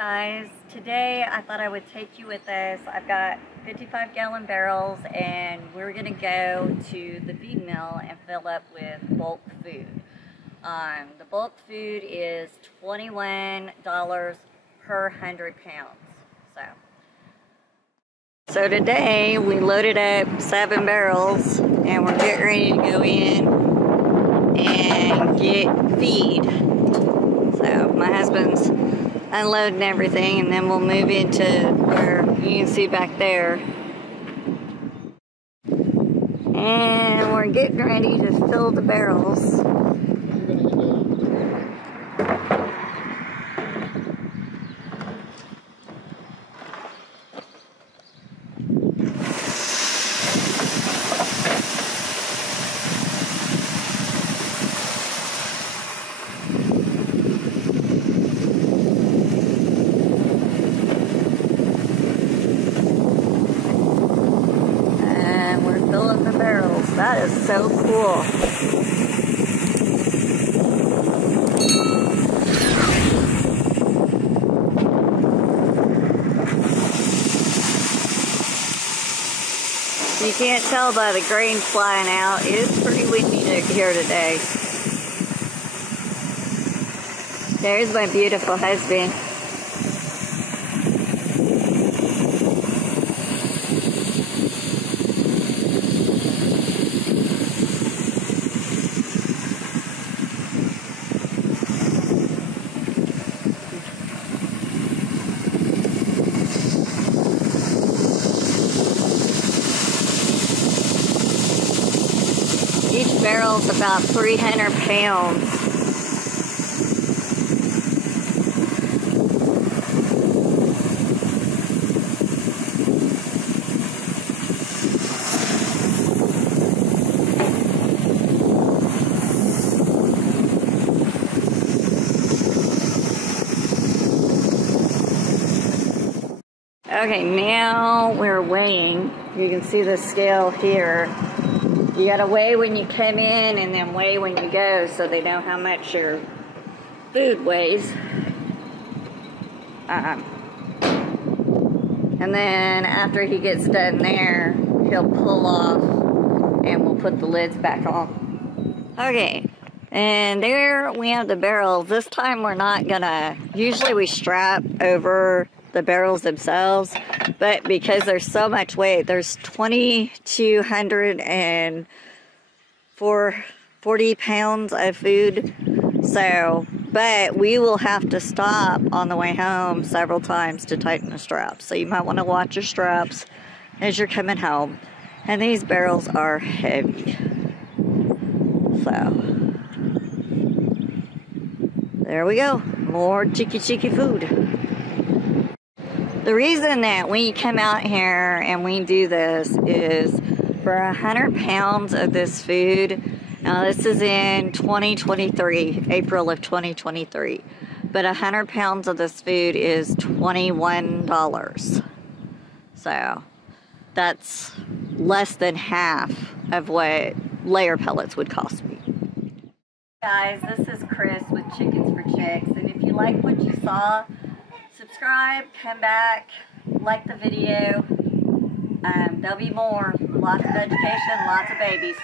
guys, today I thought I would take you with us. I've got 55-gallon barrels and we're gonna go to the feed mill and fill up with bulk food. The bulk food is $21 per 100 pounds. So today we loaded up 7 barrels and we're getting ready to go in and get feed. So my husband's unloading everything and then we'll move into where you can see back there. And we're getting ready to fill the barrels. Filling the barrels. That is so cool. You can't tell by the grain flying out. It is pretty windy here today. There's my beautiful husband. Each barrel's about 300 pounds. Okay, now we're weighing. You can see the scale here. You gotta weigh when you come in and then weigh when you go so they know how much your food weighs. And then after he gets done there, he'll pull off and we'll put the lids back on. Okay, and there we have the barrels. This time we're not gonna, usually we strap over the barrels themselves, but because there's so much weight, there's 2,240 pounds of food. So, but we will have to stop on the way home several times to tighten the straps. So you might want to watch your straps as you're coming home. And these barrels are heavy. So, there we go. More cheeky food. The reason that we come out here and we do this is for 100 pounds of this food. Now this is in 2023, April of 2023. But 100 pounds of this food is $21. So that's less than half of what layer pellets would cost me. Guys, this is Chris with Chickens for Chicks. And if you like what you saw, subscribe, come back, like the video. There'll be more. Lots of education, lots of babies.